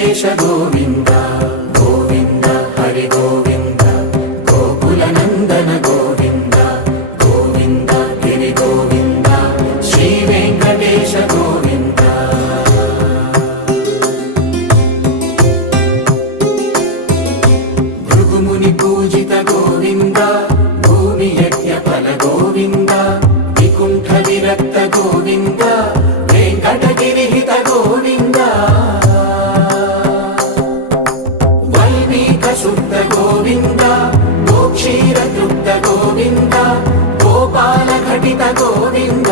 ವೆಂಕಟೇಶ ಗೋವಿಂದ ಗೋವಿಂದ ಹರಿ ಗೋವಿಂದ ಗೋಕುಲ ನಂದನ ಗೋವಿಂದ ಗೋವಿಂದ ಗಿರಿ ಗೋವಿಂದ ಶ್ರೀ ವೆಂಕಟೇಶ ಗೋವಿಂದ ಭೃಗುಮುನಿ ಪೂಜಿತ ಗೋವಿಂದ ಭೂಮಿ ಯಜ್ಞ ಫಲ ಗೋವಿಂದ ವಿಕುಂಠ ವಿರಕ್ತ ಗೋವಿಂದ ವೆಂಕಟಗಿರಿ ಹಿತ ಗೋವಿಂದ ವಲ್ಮೀಕ ಶುದ್ಧ ಗೋವಿಂದ ಗೋಕ್ಷೀರ ತೃಪ್ತ ಗೋವಿಂದ ಗೋಪಾಲ ಘಟಿತ ಗೋವಿಂದ